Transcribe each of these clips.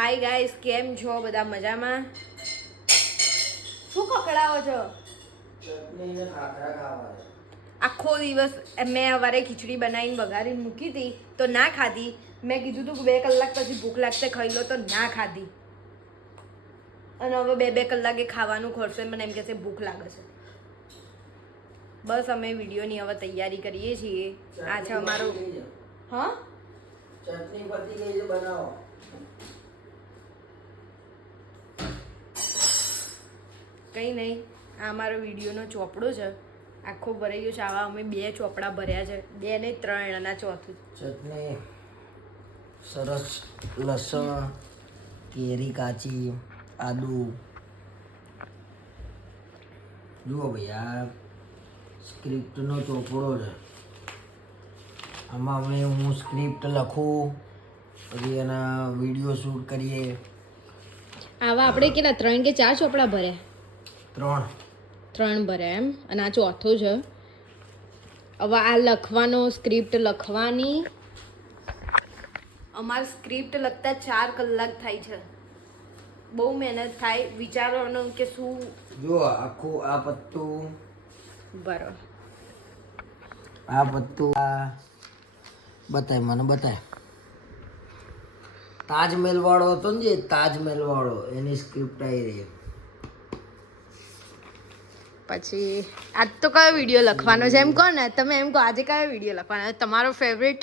Hi guys, કેમ છો બધા? મજામાં? શું કકડાવો છો? આખો દિવસ મેં સવારે ખીચડી બનાવીને વઘારીને મૂકી હતી તો ના ખાધી. મેં કીધું તું 2 કલાક પછી ભૂખ લાગશે ખાઈ લો, તો ના ખાધી. અને હવે 2 કલાકે ખાવાનું ખોરશે, મને એમ કહેશે ભૂખ લાગે છે. બસ અમે વિડીયોની હવે તૈયારી કરીએ છીએ. આ છે અમારો હા ચટણી પતી ગઈ છે, બનાવો. કંઈ નહીં, આ અમારો વિડીયોનો ચોપડો છે, આખો ભરાઈ ગયો છે. આવા અમે 2 ચોપડા ભર્યા છે, 2 નહીં 3, અને ચોથું. ચટણી સરસ, લસણ, કેરી કાચી, આદુ. જુઓ ભાઈ, આ સ્ક્રિપ્ટનો ચોપડો છે. આમાં હું સ્ક્રિપ્ટ લખું, પછી એના વિડીયો શૂટ કરીએ. આવા આપણે કેટલા 3 કે 4 ચોપડા ભર્યા? 3 ભર્યા એમ, અને આ ચોથો છે. હવે આ લખવાનો, સ્ક્રિપ્ટ લખવાની, અમારે સ્ક્રિપ્ટ લખતા 4 કલાક થાય છે. બહુ મહેનત થાય વિચારવાનું કે શું. જો આખું આ પત્તું, બરાબર, આ પત્તું, આ બતાય મને બતાય. તાજમહેલ વાળો હતો ને, જે તાજમહેલ વાળો, એની સ્ક્રિપ્ટ આવી રહી. પછી આજ તો કયો વિડીયો લખવાનો છે એમ કહો ને તમે? એમ કહો આજે કયો વિડીયો લખવાનો તમારો ફેવરેટ?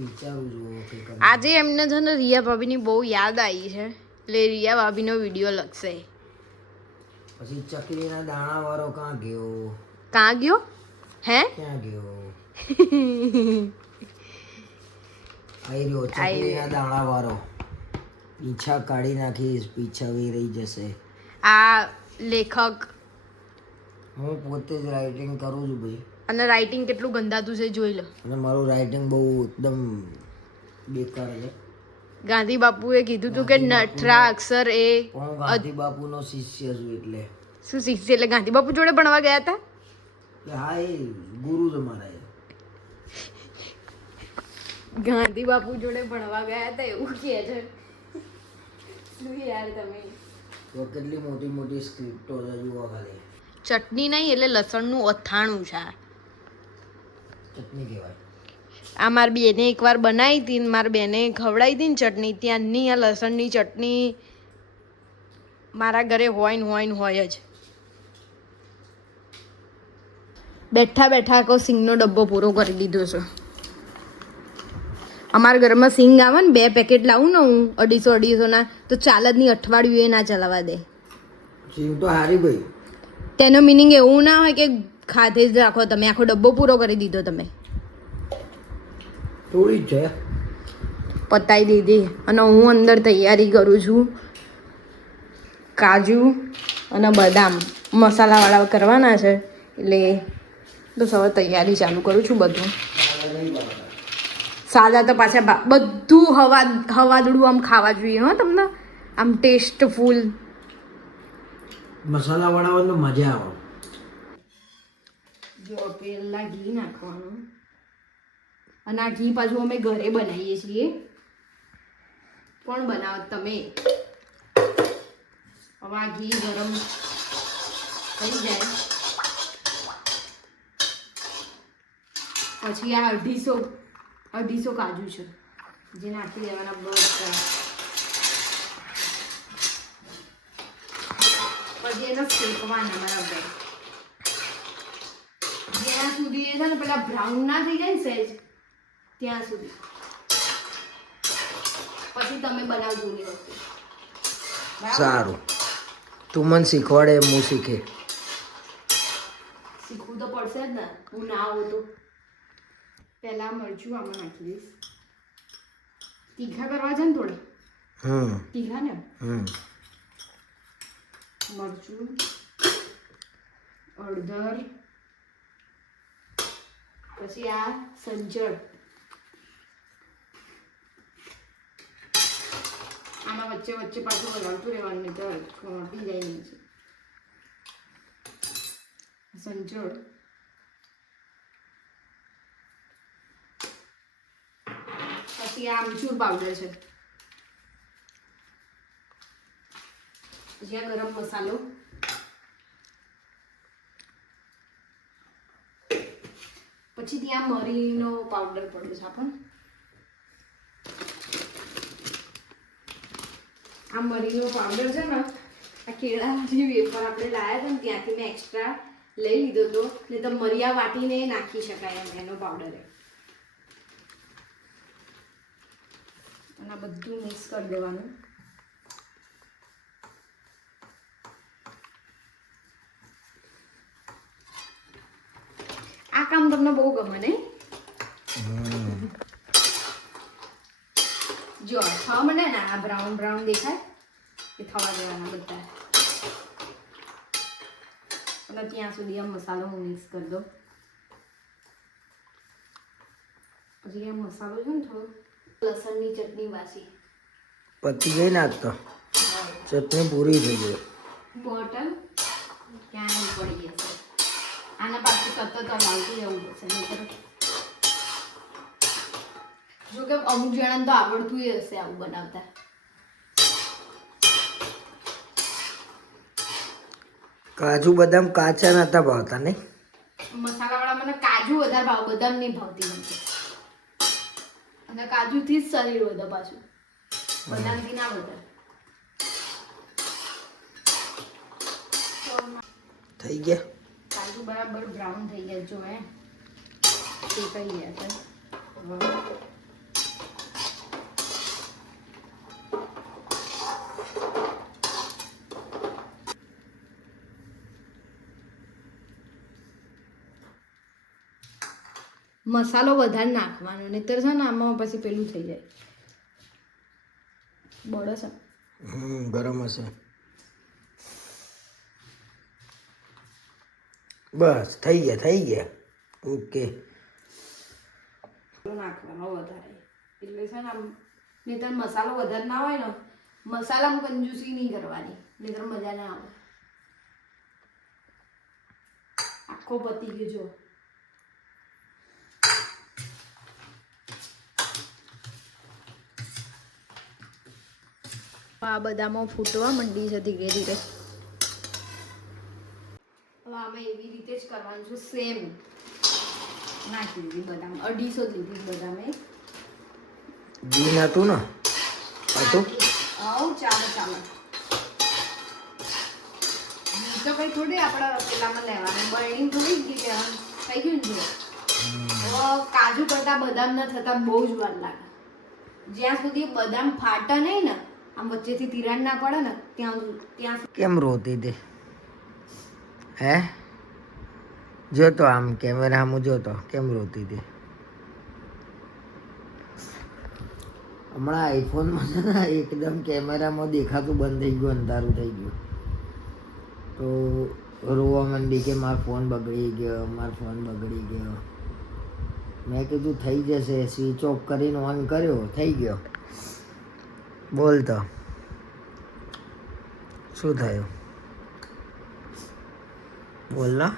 વિચારું છું. આજે એમને છે ને રિયા ભાભીની બહુ યાદ આવી છે, એટલે રિયા ભાભીનો વિડીયો લખશે. પછી ચકલીના દાણા વાળો ક્યાં ગયો? કાં ગયો? હે ક્યાં ગયો? આવી રહ્યો ચકલીના દાણા વાળો. પીછા કાઢી નાખીશ, પીછા રહી જશે. આ લેખક હું પોતે જ રાઇટિંગ કરું છું ભાઈ, અને રાઇટિંગ કેટલું ગંદાતું છે જોઈ લો. અને મારું રાઇટિંગ બહુ એકદમ બેકાર છે. ગાંધી બાપુએ કીધું હતું કે નઠરા અક્ષર એ. હું ગાંધી બાપુનો શિષ્ય છું. એટલે શું શીખશે? એટલે ગાંધી બાપુ જોડે ભણવા ગયા હતા? હા, એ ગુરુ જ અમારા. ગાંધી બાપુ જોડે ભણવા ગયા હતા એવું કહે છે. શું યાર તમે? તો કેટલી મોટી મોટી સ્ક્રિપ્ટો છે, જુઓ ખાલી. ચટણી નહીં, એટલે લસણનું અથાણું છે. ચટણી કહેવાય. આ મારી બેને એકવાર બનાવી હતી, મારી બેને ખવડાવી હતી ને ચટણી, ત્યાંની આ લસણની ચટણી મારા ઘરે હોય ને હોય જ. બેઠા બેઠા આખો સિંગનો ડબ્બો પૂરો કરી દીધો છે. અમારા ઘરમાં સિંગ આવે ને, 2 પેકેટ લાવું ને હું 250-250 તો ચાલ જ નહીં, અઠવાડિયું એ ના ચલાવવા દે. સિંગ તો હારી ભાઈ. તેનો મિનિંગ એવું ના હોય કે ખાધે જ રાખો તમે, આખો ડબ્બો પૂરો કરી દીધો તમે. થોડી છે, પતાવી દીધી. અને હું અંદર તૈયારી કરું છું. કાજુ અને બદામ મસાલાવાળા કરવાના છે, એટલે બસ હવે તૈયારી ચાલુ કરું છું. બધું સાદા તો પાછા બધું હવાદળું આમ ખાવા જોઈએ. હો તમને આમ ટેસ્ટફુલ મસાલા વાળા તો મજા આવે. જો પહેલા ઘી નાખવાનું, અને આ ઘી પાછું અમે ઘરે બનાવીએ છીએ. કોણ બનાવો? તમે. હવે આ ઘી ગરમ થઈ જાય પછી આ 250 કાજુ છે, જે નાખી દેવાના બધા. પછી એને શેકવાના બરાબર, જ્યાં સુધી એ છે ને પેલા બ્રાઉન ના થઈ જાય ને સહેજ, ત્યાં સુધી. પછી તમે બનાવજો ની વસ્તુ. સારું, તું મને શીખવાડે એમ હું શીખે. શીખવું તો પડશે જ ને, હું ના આવું તો. પહેલા મરચું આમાં નાખી દઈશ. તીખા કરવા છે ને થોડા, તીખા ને. મરચું, હળદર, પછી આ સંચળ. આમાં વચ્ચે વચ્ચે પાછું હલાવતું રહેવાનું, નહીં તો ખોટી જાય નહીં. સંચળ, પછી આ આમચૂર પાવડર છે, પછી આ ગરમ મસાલો, પછી ત્યાં મરીનો પાવડર પડ્યો છે આપણને. આ મરીનો પાવડર છે ને, આ કેળાની વેફર આપણે લાવ્યા હતા ને ત્યાંથી મેં એક્સ્ટ્રા લઈ લીધો હતો, ને તો મરિયા વાટીને નાખી શકાય એમ એનો પાવડર. અને આ બધું મિક્સ કરી દેવાનું. આ કામ તમને બહુ ગમે નહીં? જો થવા મને ને આ બ્રાઉન બ્રાઉન દેખાય એ થવા દેવાના બધા. અને ત્યાં સુધી આ મસાલો હું મિક્સ કરી દઉં. પછી આ મસાલો છે ને થોડો લસણની ચટણી વાસી પતી ગઈ ને આજ તો ચટણી પૂરી થઈ ગઈ. બોટલ ક્યાં નહીં પડી જશે. આના પાછું સતત હલાવતું રહેવું પડશે નહીંતર. જો કે અમુક જણાને તો આવડતું હશે આવું બનાવતા. કાજુ બદામ કાચા નતા ભાવતા નહીં? મસાલાવાળા મને કાજુ વધારે ભાવ, બદામ નહીં ભાવતી મને. અને કાજુથી જ શરીર વધે પાછું, બદામથી ના વધે. થઈ ગયા કાજુ બરાબર બ્રાઉન થઈ ગયા જો એ શેકાઈ ગયા છે. મસાલો વધારે નાખવાનો, નહીતર છે ને આમાં પછી પેલું થઈ જાય બળે છે. ગરમ હશે. બસ થઈ ગયા. ઓકે. નાખવાનો વધારે એટલે છે ને આમ, નહીતર મસાલો વધારે ના હોય ને, મસાલામાં કંજૂસી નહીં કરવાની, નહીતર મજા ના આવે. આખો પતી ગયો જો. આ બધામાં ફૂટવા માંડી છે ધીરે ધીરે. હવે આમાં એવી રીતે જ કરવાનું છે સેમ. નાખી દીધી બદામ, 250 લીધી બદામે. ઘી નતું ને હતું? ચાલો તો કઈ થોડી આપણે પેલામાં લેવાનું, બરણી થોડી ઘી લેવાનું. થઈ ગયું ને? કાજુ કરતા બદામ ના થતા બહુ જ વાર લાગે. જ્યાં સુધી બદામ ફાટે નહીં ને, આમ વચ્ચેથી તિરાડ ના પડે ને ત્યાં કેમ રોતી હતી? હે જોતો આમ કેમેરામાં જોતો કેમ રોતી હતી? હમણાં આઈફોનમાં છે ને એકદમ કેમેરામાં દેખાતું બંધ થઈ ગયું, અંધારું થઈ ગયું, તો રોવા માંડી કે મારો ફોન બગડી ગયો. મેં કીધું થઈ જશે, સ્વિચ ઓફ કરીને ઓન કર્યો, થઈ ગયો. બોલ તો શું થયું? બોલના.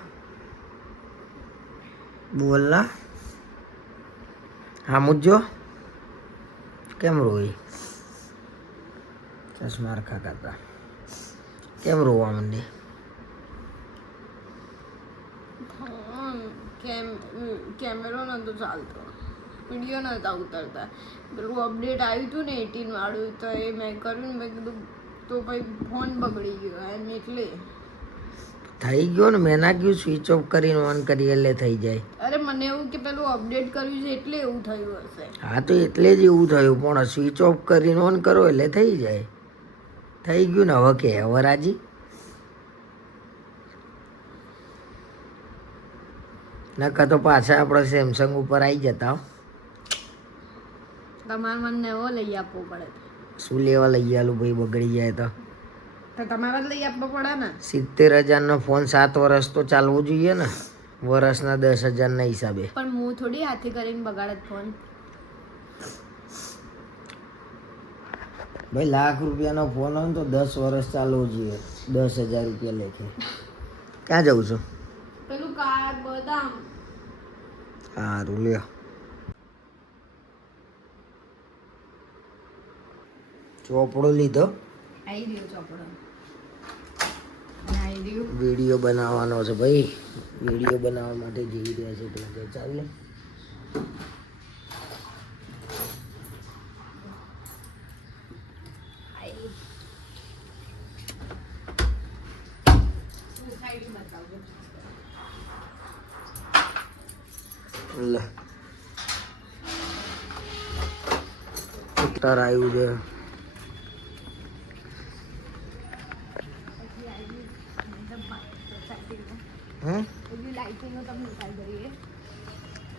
હા મુજો કેમ રોઈ? ચશ્મા રખા કરતા કેમ રોવા માંડી? કેમેરો નતો ચાલતો, વિડીયો નતા ઉતરતા. પેલું અપડેટ આવ્યું હતું ને 18 વાળું, તો એ મેં કર્યું ને, મેં કીધું તો પછી ફોન બગડી ગયો એમ. એટલે થઈ ગયો ને, મેં ના કહ્યું સ્વિચ ઓફ કરીને ઓન કરી એટલે થઈ જાય. અરે મને એવું કે પેલું અપડેટ કર્યું છે એટલે એવું થયું હશે. હા તો એટલે જ એવું થયું, પણ સ્વિચ ઓફ કરીને ઓન કરો એટલે થઈ જાય. થઈ ગયું ને, હવે કે હવે રાજી? નકા તો પાછા આપણે સેમસંગ ઉપર આવી જતા. તમારે મને એવો લઈ આપવો પડે. શું લેવા લઈ આલું ભાઈ, બગડી જાય તો તમારે જ લઈ આપવો પડે ને. 70,000નો ફોન 7 વર્ષ તો ચાલવો જોઈએ ને, વર્ષના 10,000ના હિસાબે. પણ હું થોડી હાથે કરીને બગાડત ફોન. ભાઈ ₹1,00,000નો ફોન હોય ને તો 10 વર્ષ ચાલવો જોઈએ, 10,000 રૂપિયા લેખે. ક્યાં જવું છું? પેલું કાર બદામ. સારું લ્યો. ચોપડો લીધો? આવી રહ્યો ચોપડો. વિડીયો બનાવવાનો છે ભાઈ. વિડીયો બનાવવા માટે જઈ રહ્યા છે તો ચાલે. લે ઉત્તર આવ્યું છે.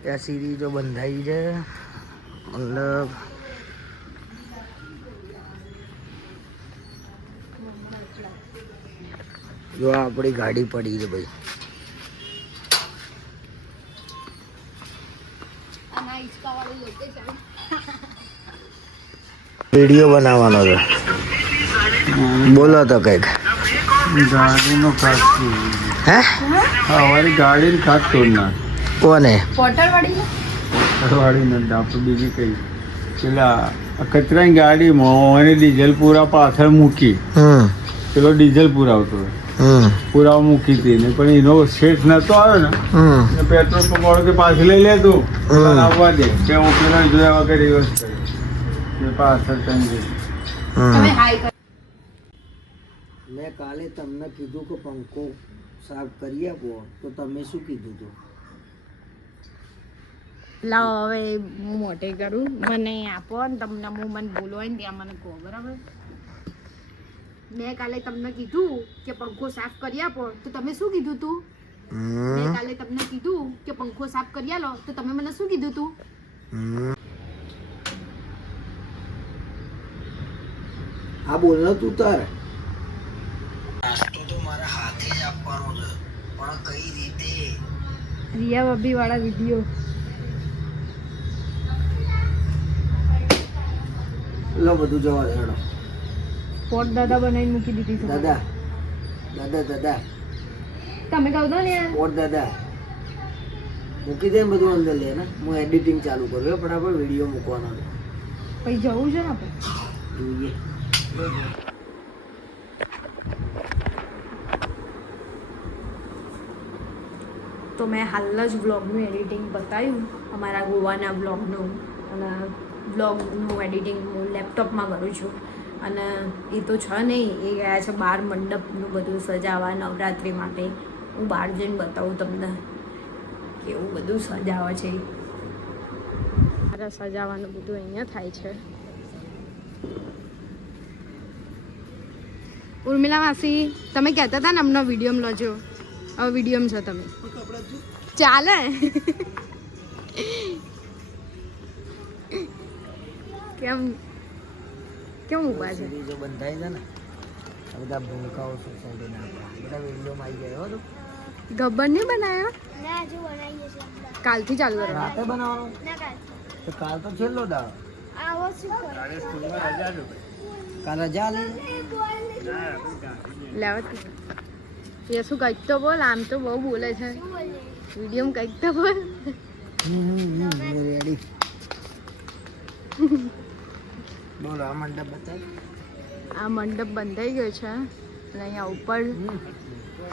ત્યાં સિરીઝો બંધાઈ છે મતલબ જો આપણી ગાડી પડી છે ભાઈ. વિડીયો બનાવવાનો છે. બોલો તો કઈક. ગાડીનો કાચ હે અમારી ગાડીને કાચ તોડનાર કોને? વાળી નથી આપણે બીજી કઈ પેલા કચરાની ગાડીમાં એને ડીઝલ પૂરા પાછળ મૂકી પેલો ડીઝલ પુરાવતો પુરાવા મૂકી હતી ને પણ એનો શેઠ નતો આવ્યો ને પેટ્રોલ પંપ કે પાછળ લઈ લેતો આવવા દે કે હું પેલા જોયા વગર રિવર્સ કર્યો પાછળ ટંગી. મેં કાલે તમને કીધું કે પંખો સાફ કરી આપો તો તમે શું કીધું હતું? લાવો હવે હું મોટે કરું, મને આપો ને તમને હું મને બોલવાય ને ત્યાં મને કહો, બરાબર? મેં કાલે તમને કીધું કે પંખો સાફ કરી આપો તો તમે શું કીધું તું? મેં કાલે તમને કીધું કે પંખો સાફ કરી આલો તો તમે મને શું કીધું તું? હા બોલ ને તું તારે. નાસ્તો તો મારા હાથે જ આપવાનો છે પણ કઈ રીતે? રિયા ભાભી વાળા વિડીયો. લો બધું જવા દે હેડો. પોટ દાદા બનાવીને મૂકી દીધી છે. દાદા દાદા દાદા તમે કહો તો ને પોટ દાદા મૂકી દે ને બધું અંદર લે ને. હું એડિટિંગ ચાલુ કરું ફટાફટ વિડીયો મૂકવાનો છે. પછી જવું છે ને આપણે જોઈએ. તો મેં હાલ જ વ્લોગનું એડિટિંગ બતાવ્યું, અમારા ગોવાના વ્લોગનું, અને વ્લોગનું એડિટિંગ હું લેપટોપમાં કરું છું. અને એ તો છે નહીં, એ ગયા છે બહાર મંડપનું બધું સજાવવા નવરાત્રિ માટે. હું બહાર જઈને બતાવું તમને કેવું બધું સજાવે છે. મારા સજાવવાનું બધું અહીંયા થાય છે. ઉર્મિલા માસી તમે કહેતા હતા ને અમને વિડીયોમાં લજો, હવે વિડીયોમાં છો તમે. ચાલે કેમ કેમ ઉભા છે? સિરીઝો બંધાઈ છે ને આ બધા ભૂલકાઓ સોસાયટીના બધા વિડીયોમાં આવી ગયા. હો તો ગબ્બર નહીં બનાવ્યો? ના હજુ બનાવીએ છીએ. કાલથી ચાલુ કરો. રાતે બનાવવાનો ના કાલ તો કાલ તો છેલ્લો દાવ. આવો શું કરો? કાલ રજા લે. લેવા એ શું કંઈક તો બોલ, આમ તો બહુ બોલે છે શું બોલીએ? વિડીયોમાં કંઈક તો બોલ. રેડી. બોલો આ મંડપ બતાવ. આ મંડપ બંધાઈ ગયો છે અને અહીંયા ઉપર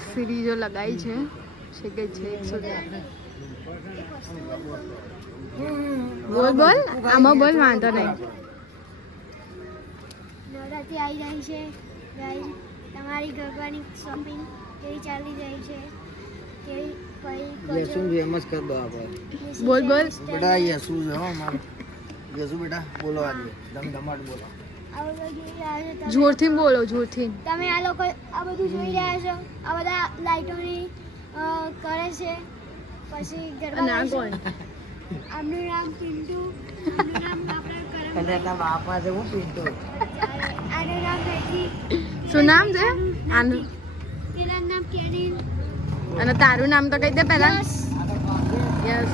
સિરીઝો લગાવી છે કે છેક સુધી. બોલ બોલ આમાં બોલ, વાંધો નહીં. નવરાત્રિ આવી રહી છે ગાઈઝ, તમારી ગરબાની શોપિંગ કેવી ચાલી રહી છે કેવી પછી યસુ ફેમસ કર દો આપણે. બોલ બોલ. બેટા યસુ છે હો અમારો. યસુ બેટા બોલો આજે ધમધમાટ બોલો. આ બધું જોઈ રહ્યા છો તમે. જોરથી બોલો, જોરથી. તમે આ લોકો આ બધું જોઈ રહ્યા છો, આ બધા લાઇટોની કરે છે પછી ગરબા ના ગાય છે. કોણ? આમનું નામ પિન્ટુ, આમનું નામ આપણા કરમ, અને એના બાપા છે હું પિન્ટુ. આનું નામ ભૈજી, શું નામ છે આનું? પેલાનું નામ કેરીન. અને તારું નામ તો કહી દે પહેલા. યસ.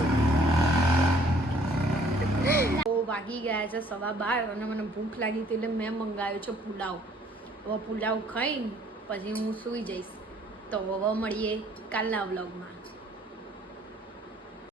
વાગી ગયા છે 12:15 અને મને ભૂખ લાગી હતી એટલે મેં મંગાવ્યો છે પુલાવ. હવે પુલાવ ખાઈને પછી હું સૂઈ જઈશ. તો હવે મળીએ કાલના વ્લોગમાં.